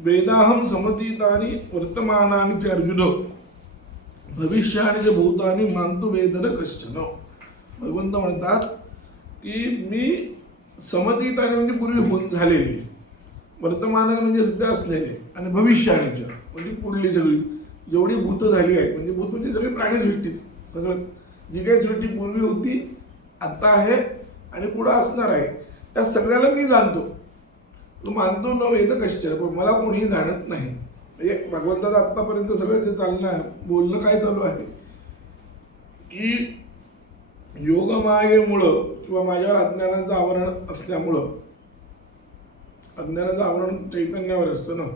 वेदाहं समतीतानी वर्तमानानी च अर्जुन भविष्याने च भूतानी मानतो वेदन कश्चन भगवंत म्हणतात की मी समतीताने म्हणजे पूर्वी होऊन झालेली वर्तमानाने म्हणजे सध्या असलेले आणि भविष्याणीच्या म्हणजे पुढली सगळी जेवढी भूत झाली आहेत म्हणजे भूत म्हणजे सगळी प्राणी सृष्टीच सगळंच जी काही सृष्टी पूर्वी होती आत्ता आहे आणि पुढं असणार आहे त्या सगळ्याला मी जाणतो तो मानतो न वेद कश्चर पण मला कोणीही जाणत नाही. म्हणजे भगवंताचं आत्तापर्यंत सगळं ते चाललं आहे बोलणं काय चालू आहे? की योगमायेमुळं किंवा माझ्यावर अज्ञानाचं आवरण असल्यामुळं अज्ञानाचं आवरण चैतन्यावर असतं ना.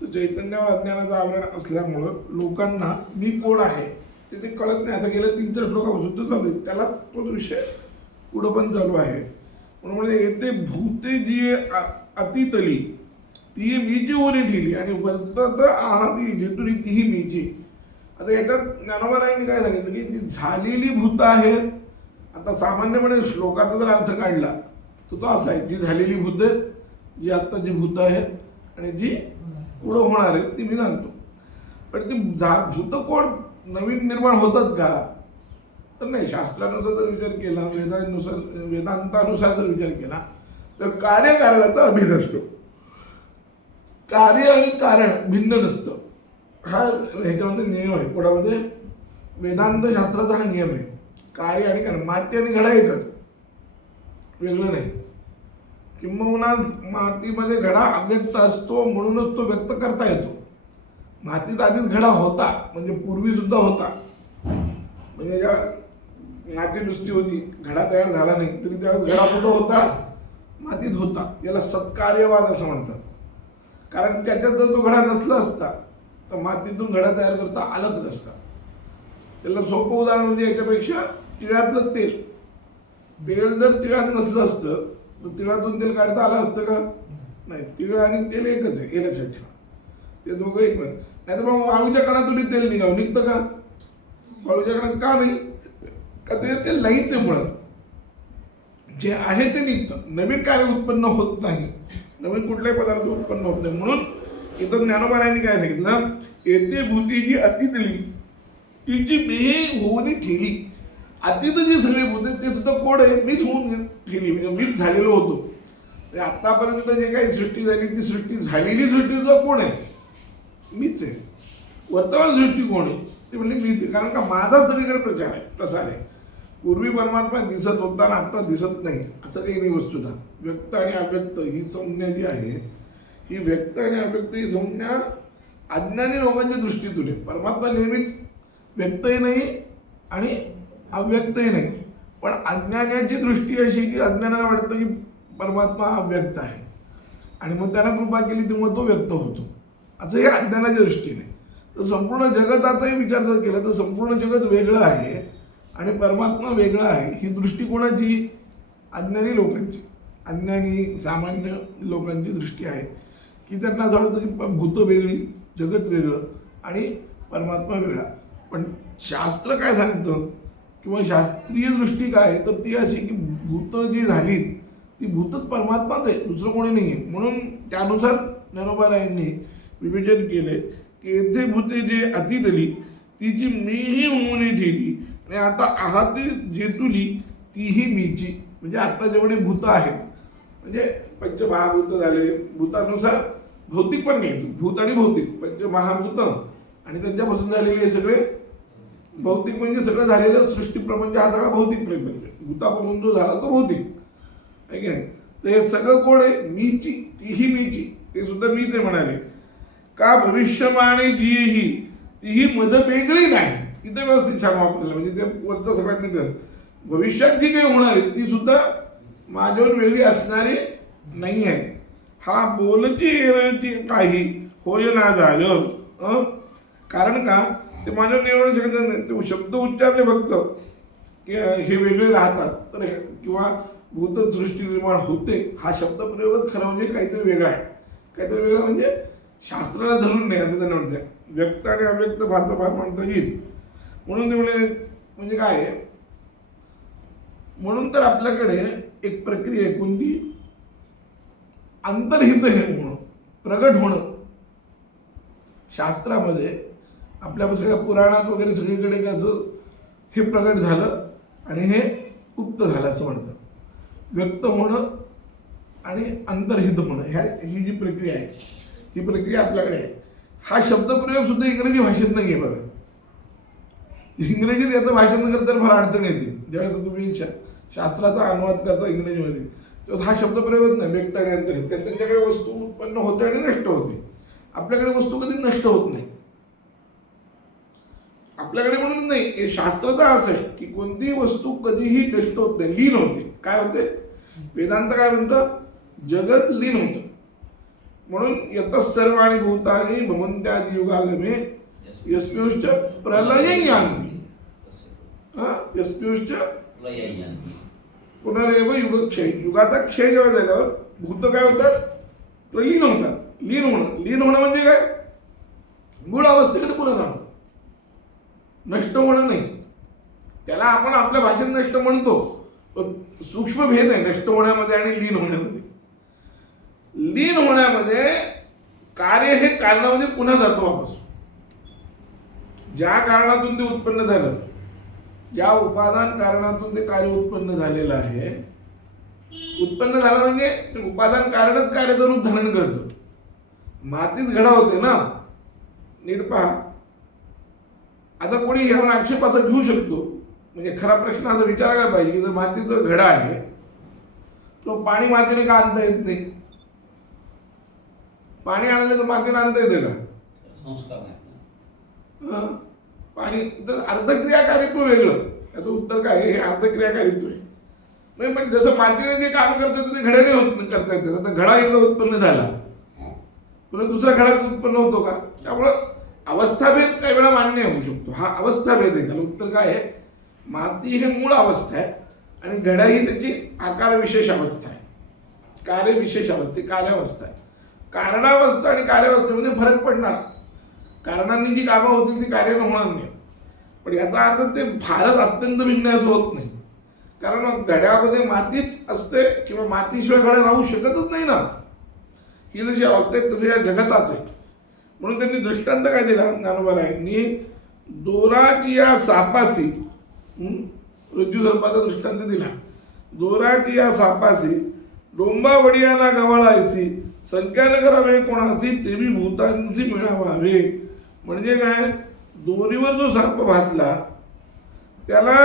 तर चैतन्यावर अज्ञानाचं आवरण असल्यामुळं लोकांना मी कोण आहे ते ते कळत नाही. असं गेलं तीन चार श्लोकापासून तर चालू आहे त्याला तोच विषय पुढं पण चालू आहे. म्हणून म्हणजे येते भूते जी अतितली. ती मीची ओली ठेली आणि वर्तत आहा ती जेतुरी तीही मीची. आता याच्यात ज्ञानोबारायांनी काय सांगितलं की जी झालेली भूत आहेत आता सामान्यपणे श्लोकाचा जर अर्थ काढला तर तो असा आहे जी झालेली भूत आहेत जी आत्ता जी भूत आहेत आणि जी पुढं होणार आहेत ती मी जाणतो पण ती झा भूत कोण नवीन निर्माण होतात का? तर नाही शास्त्रानुसार जर विचार केला वेदानुसार वेदांतानुसार जर विचार केला तर कार्यकारणाचा अभेद असतो. कार्य आणि कारण भिन्न नसतं. हा ह्याच्यामध्ये नियम आहे. कोणामध्ये? वेदांत शास्त्राचा हा नियम आहे. कार्य आणि कारण माती आणि घडा एकच. वेगळं नाही. किंबहुना मातीमध्ये घडा अव्यक्त असतो म्हणूनच तो व्यक्त करता येतो. मातीत आधीच घडा होता म्हणजे पूर्वीसुद्धा होता. म्हणजे ज्या माती नुसती होती घडा तयार झाला नाही तरी त्यावेळेस घडा कुठं होता? मातीत होता. याला सत्कार्यवाद असं म्हणतात. कारण त्याच्यात जर तो घडा नसला असता तर मातीतून घडा तयार करता आलंच नसता. त्याला सोपं उदाहरण म्हणजे याच्यापेक्षा तिळातलं तेल. बेल जर तिळात नसलं असतं तर तिळातून तेल काढता आलं असतं का? नाही तिळ आणि तेल एकच आहे हे लक्षात ठेवा. ते दोघं एक नाही तर मग वाळूच्या कणातून तेल निघावं. निघतं का? वाळूच्या कणात का नाही? का ते तेल नाहीच आहे मुळात. जे आहे ते निघतं. नवीन कार्य उत्पन्न होत नाही. नवीन कुठलाही पदार्थ उत्पन्न होत नाही. म्हणून इथं ज्ञानोबारायांनी काय सांगितलं? येते भूती जी अतितली तिची मी होऊन ठेली अतीत जी सगळी भूते ते सुद्धा कोण आहे. मीच होऊन ठेली म्हणजे मीच झालेलो होतो. म्हणजे आत्तापर्यंत जे काही सृष्टी झाली ती सृष्टी झालेली सृष्टी सुद्धा कोण आहे. मीच आहे. वर्तमान सृष्टी कोण आहे? ते म्हणजे मीच आहे. कारण का माझा सगळीकडे प्रचार आहे प्रसार आहे. पूर्वी परमात्मा दिसत होता आणि आता दिसत नाही. असं काही नाही वस्तुता. व्यक्त आणि अव्यक्त ही संज्ञा जी आहे. ही व्यक्त आणि अव्यक्त ही संज्ञा अज्ञानी लोकांच्या दृष्टीतून आहे. परमात्मा नेहमीच व्यक्तही नाही आणि अव्यक्तही नाही. पण अज्ञानाची दृष्टी अशी की अज्ञानाला वाटतं की परमात्मा अव्यक्त आहे. आणि मग त्यानं कृपा केली तेव्हा तो व्यक्त होतो. असं हे अज्ञानाच्या दृष्टीने. तर संपूर्ण जगताचाही विचार जर केला तर संपूर्ण जगत वेगळं आहे. आणि परमात्मा वेगळा आहे ही दृष्टिकोनाची अज्ञानी लोकांची अज्ञानी सामान्य लोकांची दृष्टी आहे. की त्यांना असं वाटतं की भूतं वेगळी जगत वेगळं आणि परमात्मा वेगळा. पण शास्त्र काय सांगतं? किंवा शास्त्रीय दृष्टी काय आहे? तर ती अशी की भूतं जी झाली ती भूतच परमात्माच आहे दुसरं कोणी नाही आहे म्हणून त्यानुसार नरोबारायांनी विवेचन केले की येथे भूते जे अतिदली ती जी मीही होऊन ठेली आणि आता आहात जेतुली तीही मीची. म्हणजे आत्ता जेवढी भूतं आहेत म्हणजे पंचमहाभूत झाले भूतानुसार भौतिक पण घ्यायचं. भूत आणि भौतिक पंचमहाभूत आणि त्यांच्यापासून झालेले हे सगळे भौतिक म्हणजे सगळं झालेलं सृष्टी प्रपंच हा सगळा भौतिक प्रपंच भूतापासून जो झाला तो भौतिक. आहे की नाही? तर हे सगळं कोण आहे? मीची तीही मीची. ते सुद्धा मीच आहे म्हणाले. का भविष्यमाने जी ही तीही मज वेगळी नाही. तिथे व्यवस्थित छान वापरलेलं म्हणजे ते वरचं सगळ्यात मिळेल भविष्यात जी काही होणार आहे ती सुद्धा माझ्यावर वेगळी असणारी नाही आहे. हा बोलची एरळची काही होय ना झालं कारण का? ते माझ्यावर निवडून शकत नाही. ते शब्द उच्चारले फक्त की हे वेगळे राहतात. तर किंवा भूतसृष्टी निर्माण होते. हा शब्द प्रयोगच खरं म्हणजे काहीतरी वेगळा आहे. काहीतरी वेगळं म्हणजे शास्त्राला धरून नाही असं त्यांना म्हणते व्यक्त आणि अव्यक्त भारत फार म्हणता येईल. म्हणून निवडले म्हणजे काय आहे? म्हणून तर आपल्याकडे एक प्रक्रिया आहे कोणती? अंतर्हित हे होणं प्रगट होणं. शास्त्रामध्ये आपल्या सगळ्या पुराणात वगैरे सगळीकडे कसं हे प्रकट झालं आणि हे गुप्त झालं असं म्हणतं व्यक्त होणं आणि अंतर्हित होणं ह्या ही जी प्रक्रिया आहे ही प्रक्रिया आपल्याकडे आहे. हा शब्दप्रयोग सुद्धा इंग्रजी भाषेत नाही आहे बघा. इंग्रजीत याचं भाषण करताना फार अडचण येते. ज्यावेळेस तुम्ही शा- शास्त्राचा अनुवाद करता इंग्रजीमध्ये तर हा शब्दप्रयोगच नाही व्यक्त आणि अंतर्हित कारण त्यांच्याकडे वस्तू उत्पन्न होते आणि नष्ट होते. आपल्याकडे वस्तू कधी नष्ट होत नाही. आपल्याकडे म्हणून नाही हे शास्त्रता असं आहे की कोणतीही वस्तू कधीही नष्ट होत नाही लीन होते. काय होते? वेदांत काय म्हणतं? जगत लीन होतं. म्हणून यत सर्व आणि भूतानी भवंत्यादी युगागमे यस्मिंश्च प्रलय यांती पुनरेव युगक्षय युगाचा क्षय जेव्हा झाल्यावर भूत काय होतात? प्रलीन होतात. लीन होणं. लीन होणं म्हणजे काय? मूळ अवस्थेकडे पुन्हा जाणं. नष्ट होणं नाही. त्याला आपण आपल्या भाषेत नष्ट म्हणतो. पण सूक्ष्म भेद आहे नष्ट होण्यामध्ये आणि लीन होण्यामध्ये. लीन होण्यामध्ये कार्य हे कारणामध्ये पुन्हा जातो वापस. ज्या कारणातून ते उत्पन्न झालं ज्या उपादान कारणातून ते कार्य उत्पन्न झालेलं आहे. उत्पन्न झालं म्हणजे ते उपादान कारणच कार्याचं रूप धारण करतं. मातीच घडा होते ना. नीट पहा. आता कोणी यावर आक्षेप असा घेऊ शकतो. म्हणजे खरा प्रश्न असा विचारायला पाहिजे की जर मातीचा घडा आहे तो पाणी मातीने का आणता येत नाही? पाणी आणलं तर मातीने आणता येतं का? संस्कार आणि तर अर्धक्रियाकारित्व वेगळं. त्याचं उत्तर काय? आहे? हे अर्धक्रियाकारित्व आहे. नाही पण जसं मातीने जे काम करतं ते घड्याने होत करता येतं. आता घडा एकदा उत्पन्न झाला. पुन्हा दुसरा घडा उत्पन्न होतो का? त्यामुळं अवस्थाभेद काही वेळा मान्य होऊ शकतो. हा अवस्थाभेद आहे. त्याला उत्तर काय आहे? माती हे मूळ अवस्था आहे. आणि घडा ही त्याची आकार विशेष अवस्था आहे. कार्यविशेष अवस्था आहे, कार्यावस्था आहे. कारणावस्था आणि कार्यावस्थेमध्ये फरक पडणार. कारणांनी जी कामं होतील ती कार्य होणार नाही. पण याचा अर्थ ते फारच अत्यंत भिन्न असं होत नाही. कारण घड्यामध्ये मातीच असते किंवा मातीशिवाय घड्या राहू शकतच नाही ना. ही जशी अवस्था आहे तसं या जगताच आहे. म्हणून त्यांनी दृष्टांत काय दिला ज्ञानोबारायांनी दोराची या सापासी हं? रज्जू सर्पाचा दृष्टांत दिला. दोराची या सापासी डोंबा वडियाना गवळायसी संख्या कोणाची तेवी भूतांची भूतांशी मिळावावे. म्हणजे काय दोरीवर जो साप भासला त्याला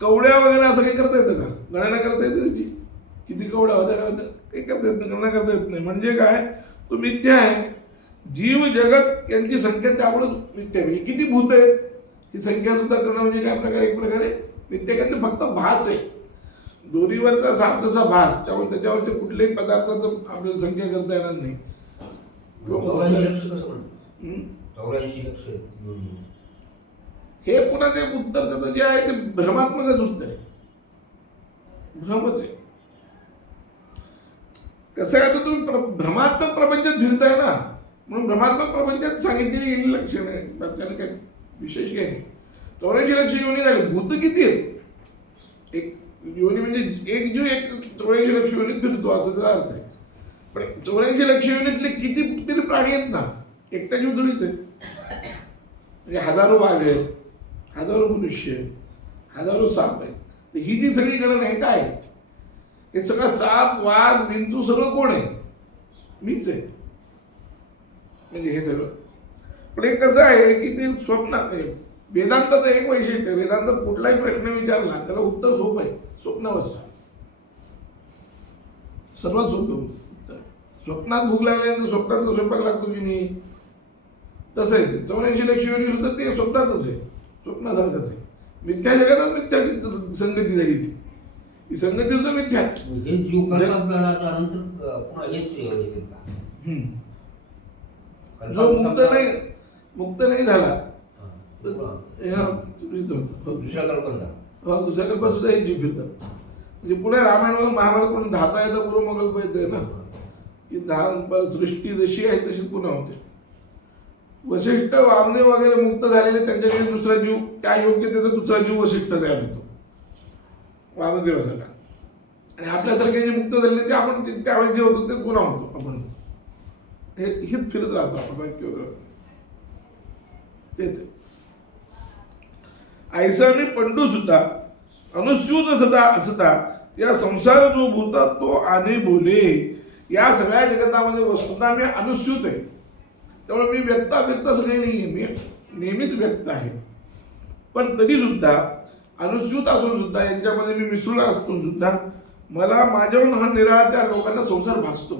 कवड्या वगैरे असं काही करता येतं का? गणना करता येते त्याची? किती कवड्या होत्या काय होत्या? काही करता येत नाही गणना करता येत नाही. म्हणजे काय तो मिथ्या आहे. जीव जगत यांची संख्या त्यामुळे मिथ्या आहे. म्हणजे किती भूत आहेत? ही संख्या सुद्धा करणं म्हणजे काय प्रकारे एक प्रकारे मिथ्या कारण फक्त भास आहे. दोरीवरचा साप जसा भास त्यामुळे त्याच्यावरच्या कुठल्याही पदार्थाचं आपल्याला संख्या करता येणार नाही. चौऱ्याऐंशी लक्ष हे पुन्हा ते उत्तर त्याचं जे आहे ते भ्रमात्मकच उत्तर आहे. भ्रमच आहे. कसं आहे तर तुम्ही भ्रमात्मक प्रपंचात फिरताय ना म्हणून भ्रमात्मक प्रपंचात सांगितलेली गेली लक्षणं आहे बाकीच्यानं काय विशेष काही नाही. चौऱ्याऐंशी लक्ष योनी झाले. भूत किती आहेत? एक योनी म्हणजे एक जीव एक चौऱ्याऐंशी लक्ष योनीत फिरतो असं त्याचा अर्थ आहे. पण चौऱ्याऐंशी लक्ष योनीतले किती तरी प्राणी आहेत ना? एकटा जीव आहे. म्हणजे हजारो वाघ आहेत हजारो मनुष्य हजारो साप आहेत. तर ही जी सगळी गणना आहे काय हे सगळं साप वाघ विंचू सगळं कोण आहे? मीच आहे. म्हणजे हे सगळं. पण हे कसं आहे की ते स्वप्न वेदांताचं एक वैशिष्ट्य आहे. वेदांतात कुठलाही प्रश्न विचारला त्याला उत्तर सोपं आहे. स्वप्नावस्था सर्वात सोपं उत्तर. स्वप्नात भूक लागल्यानंतर स्वप्नात स्वयंपाक लागतो की नाही? तसं आहे ते. चौऱ्याऐंशी लक्ष योनी सुद्धा ते स्वप्नातच आहे. स्वप्नासारखंच आहे. मिथ्या जगातच मिथ्या संगती झाली ती. ही संगती सुद्धा मिथ्या. कल्पात जो मुक्त नाही मुक्त नाही झाला. तर. हो. दुसऱ्या कल्पना कल्पात सुद्धा एक जीव फिरतात म्हणजे पुढे रामायण महाभारत म्हणून धाता येतं पूर्व कल्प येते ना? की दहा सृष्टी जशी आहे तशीच पुन्हा होते. वशिष्ठ वामदेव वगैरे मुक्त झालेले त्यांच्याकडे दुसरा जीव त्या योग्यतेचा दुसरा जीव वशिष्ठ तयार होतो. वामदेवासारखा आणि आपल्यासारखे जे मुक्त झालेले ते आपण त्यावेळी जे होतो ते पुन्हा होतो आपण. हे हेच फिरत राहतो आपण तेच. आयसा ऐसा मी पंडू सुद्धा अनुस्यूत सदा असता या संसार जो भूता तो आने बोले. या सगळ्या जगतामध्ये वस्तूंना मी अनुस्यूत आहे. त्यामुळे मी व्यक्त व्यक्त सगळे नाही आहे मी नेहमीच व्यक्त आहे. पण तरी सुद्धा अनुस्यूत असून सुद्धा यांच्यामध्ये मी मिसळून असून सुद्धा मला माझ्यावरून हा निराळा त्या लोकांना संसार भासतो.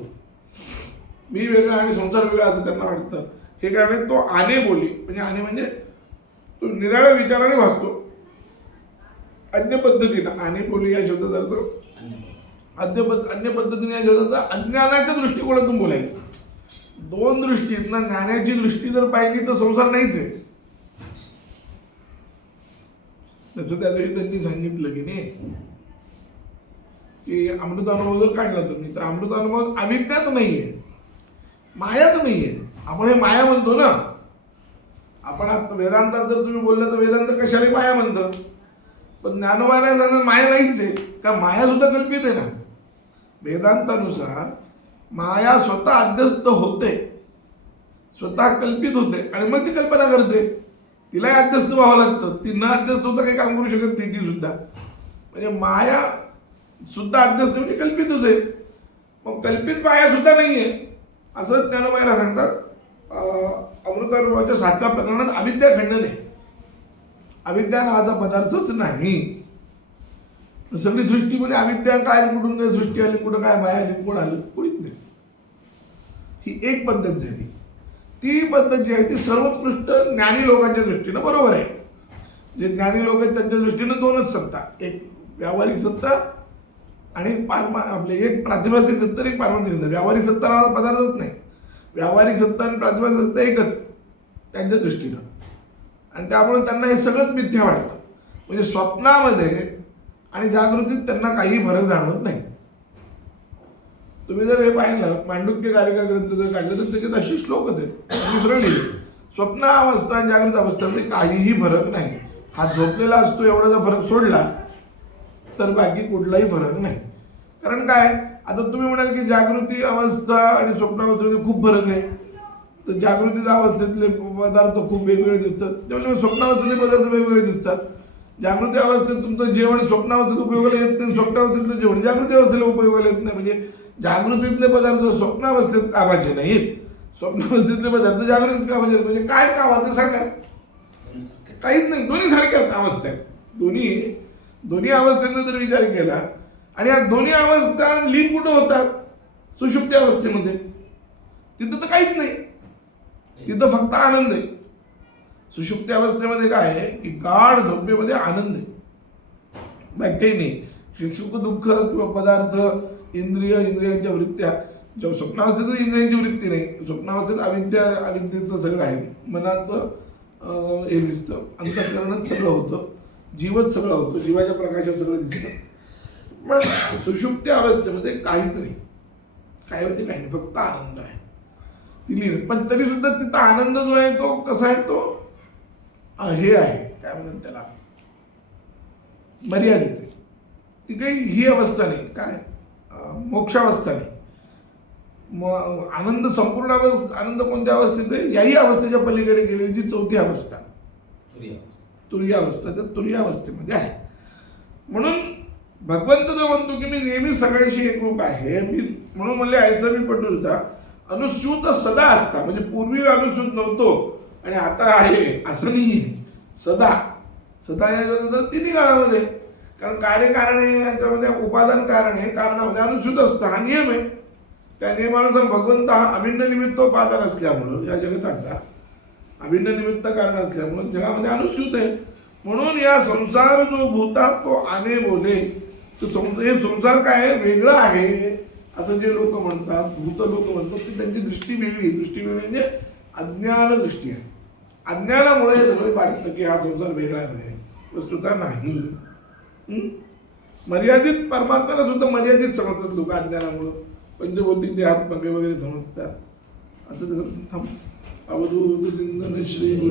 मी वेगळा आणि संसार वेगळा असं त्यांना वाटतं. हे कारण तो आने बोली म्हणजे आने म्हणजे तो निराळ्या विचाराने भासतो. अन्य पद्धतीनं आने बोली या शब्दाचा अर्थ अन्य पद्ध अन्य पद्धतीने या शब्दाचा अज्ञानाच्या दृष्टिकोनातून बोलायचं. दोन दृष्टीत ना ज्ञानाची दृष्टी जर पाहिली तर संसार नाहीच आहे. त्याचं त्या दिवशी त्यांनी सांगितलं की नाही की अमृत अनुभव जर काढला तुम्ही तर अमृत अनुभव अविद्याच नाहीये. मायाच नाहीये. आपण हे माया म्हणतो ना. आपण आता वेदांतात जर तुम्ही बोललं तर वेदांत कशाला माया म्हणतं? पण ज्ञानोबाला सांगणं माया नाहीच आहे. का माया सुद्धा कल्पित आहे ना. वेदांतानुसार माया स्वतः अध्यस्त होते. स्वतः कल्पित होते. आणि मग ती कल्पना करते. तिलाही अध्यस्त व्हावं लागतं. ती न अध्यस्त होता काही काम करू शकत नाही ती सुद्धा. म्हणजे माया सुद्धा अध्यस्त म्हणजे कल्पितच आहे. मग कल्पित माया सुद्धा नाही आहे असं ज्ञानमायला सांगतात. अमृतानुभवाच्या सातव्या प्रकरणात अविद्या खंडन आहे. अविद्या नावाचा पदार्थच नाही. सगळी सृष्टीमध्ये अविद्या काय? कुठून काय सृष्टी आली? कुठं काय माया आली? कोण आलं? ही एक पद्धत झाली. ती पद्धत जी आहे ती सर्वोत्कृष्ट ज्ञानी लोकांच्या दृष्टीनं बरोबर आहे. जे ज्ञानी लोक आहेत त्यांच्या दृष्टीनं दोनच सत्ता एक व्यावहारिक सत्ता आणि पारमा आपले एक प्रातिभासिक सत्ता एक पारमार्थिक सत्ता. व्यावहारिक सत्ता पदार्थच नाही. व्यावहारिक सत्ता आणि प्रातिभासिक सत्ता एकच त्यांच्या दृष्टीनं. आणि त्यामुळे त्यांना हे सगळंच मिथ्या वाटतं. म्हणजे स्वप्नामध्ये आणि जागृतीत त्यांना काही फरक जाणवत नाही. तुम्ही जर हे पाहिलं मांडुक्य कारिका ग्रंथ जर काढलं तर त्याच्यात असे श्लोकच आहेत. दुसरं लिहिलं. स्वप्न अवस्था आणि जागृत अवस्थेमध्ये काहीही फरक नाही. हा झोपलेला असतो एवढा जर फरक सोडला तर बाकी कुठलाही फरक नाही. कारण काय? आता तुम्ही म्हणाल की जागृती अवस्था आणि स्वप्नावस्थेमध्ये खूप फरक आहे. तर जागृतीच्या अवस्थेतले पदार्थ खूप वेगवेगळे दिसतात. त्यामुळे स्वप्नावस्थेतले पदार्थ वेगवेगळे दिसतात. जागृती अवस्थेत तुमचं जेवण स्वप्नावस्थेत उपयोगाला येत नाही स्वप्नावस्थेतलं जेवण जागृती अवस्थेला उपयोगाला येत नाही. म्हणजे जागृतीतले पदार्थ स्वप्नावस्थेत कामाचे नाहीत. स्वप्नावस्थेतले पदार्थ जागृतीत कामाचे आहेत. म्हणजे काय कामाचं सांगा. काहीच नाही. दोन्ही सारख्याच अवस्था आहेत. दोन्ही दोन्ही अवस्थेचा जर विचार केला आणि या दोन्ही अवस्था लीन कुठं होतात? सुषुप्ती अवस्थेमध्ये. तिथं तर काहीच नाही. तिथं फक्त आनंद आहे. सुषुप्ती अवस्थेमध्ये काय आहे? की गाढ झोपेमध्ये आनंद आहे. बाकी काही नाही. हे सुख दुःख किंवा पदार्थ इंद्रिय इंद्रियांच्या वृत्त्या. जेव्हा स्वप्नावस्थेत इंद्रियांची वृत्ती नाही स्वप्नावस्थेत अविद्या अविद्येचं सगळं आहे. मनाचं हे दिसतं. अंतःकरणच सगळं होतं. जीवच सगळं होतं. जीवाच्या प्रकाशात सगळं दिसतं. पण सुषुप्ती अवस्थेमध्ये काहीच नाही. काय होते काही नाही. फक्त आनंद आहे. तिली पण तरी सुद्धा तिथं आनंद जो आहे तो कसा आहे तो? हे आहे. काय म्हणतात त्याला? मर्यादित ती काही ही अवस्था नाही. काय? अं, मोक्षावस्था नाही मग आनंद संपूर्ण अवस्था आनंद कोणत्या अवस्थेत आहे? याही अवस्थेच्या पलीकडे गेलेली जी चौथी अवस्था. तुरीय अवस्था. त्या तुरीय अवस्थेमध्ये आहे. म्हणून भगवंत जो म्हणतो की मी नेहमी सगळ्यांशी एकरूप आहे मी म्हणून म्हणले आयचं मी पटू होता. अनुस्यूत सदा असता म्हणजे पूर्वी अनुस्यूत नव्हतो आणि आता आहे असं नाही सदा. सदा या तिन्ही काळामध्ये. कारण कार्यकारण आहे यांच्यामध्ये उपादान कारण आहे. कारणामध्ये अनुसूत असतं हा नियम आहे. त्या नियमानुसार भगवंत हा अभिन्न निमित्त उपादान असल्यामुळं या जगताचा अभिन्न निमित्त कारण असल्यामुळं जगामध्ये अनुसूत आहे. म्हणून या संसार जो भूतात तो आने बोले. तो संसार हे संसार काय आहे? वेगळं आहे. असं जे लोक म्हणतात भूत लोक म्हणतात ती त्यांची दृष्टी वेगळी दृष्टी वेगळी म्हणजे अज्ञान दृष्टी आहे. अज्ञानामुळे हे वाटतं की हा संसार वेगळा आहे. वस्तुता नाही. मर्यादित परमात्म्याला सुद्धा मर्यादित समजतात लोक अज्ञानामुळं. पंचभौतिक देहात्मक वगैरे समजतात. असं थांब. अवधूत श्री